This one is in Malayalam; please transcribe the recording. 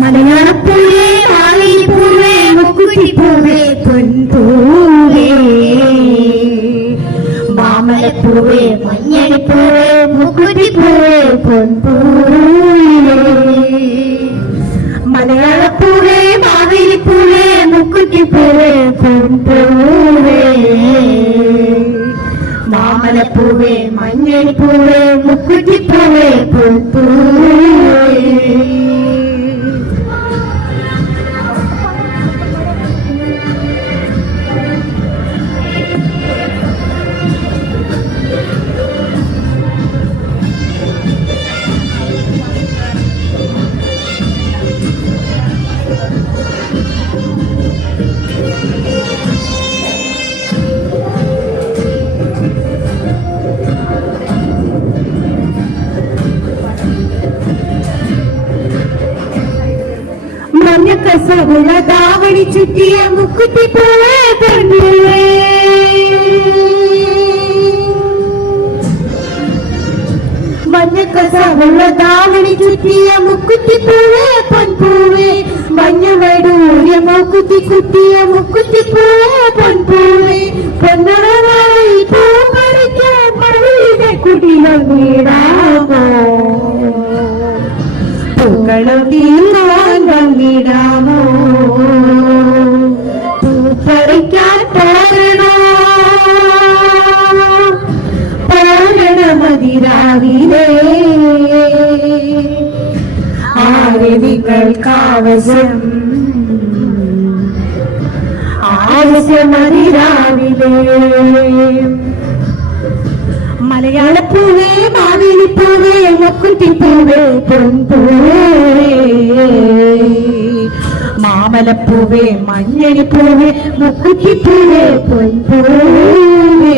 മലയാളപ്പൂവേ ആലിപ്പൂവേ മുക്കുറ്റിപ്പൂവേ പൊൻപൂവേ മാമലപ്പൂവേ മഞ്ഞളിപ്പൂവേ മുക്കുറ്റിപ്പൂവേ പൊൻപൂവേ മലയാളപ്പൂവേ മാവേലിപ്പൂവേ മുക്കുറ്റിപ്പൂവേ പൊൻപൂവേ മാമലപ്പൂവേ മഞ്ഞളിപ്പൂവേ മുക്കുറ്റിപ്പൂവേ പൊൻപൂവേ. മഞ്ഞക്കസവുള്ള ദാവണി ചുറ്റിയ മുക്കുറ്റിപ്പൂവേ പൊൻപൂവേ മഞ്ഞക്കസവുള്ള ദാവണി ചുറ്റിയ മുക്കുറ്റിപ്പൂവേ പൊൻപൂവേ മഞ്ഞവടൂരിയ മൂക്കുത്തി കുത്തിയ മുക്കുറ്റിപ്പൂവേ പൊൻപൂവേ പൊന്നണമായി പൂ പറിക്കാൻ മഴയുടെ കുടിലം വീടാമോ പൂക്കളും തീർന്നാൻ വന്നിടാമോ പൂപ്പറിക്കാൻ പോരണമതിരാവിലേ ആരതികൾക്കാവശ്യം ആവശ്യമതിരാവിലേ മലയാളപ്പൂവേ മാവേലിപ്പൂവേ മുക്കുറ്റിപ്പൂവേ പൊൻപൂവേ മാമലപ്പൂവേ മഞ്ഞളിപ്പൂവേ മുക്കുറ്റിപ്പൂവേ പൊൻപൂവേ.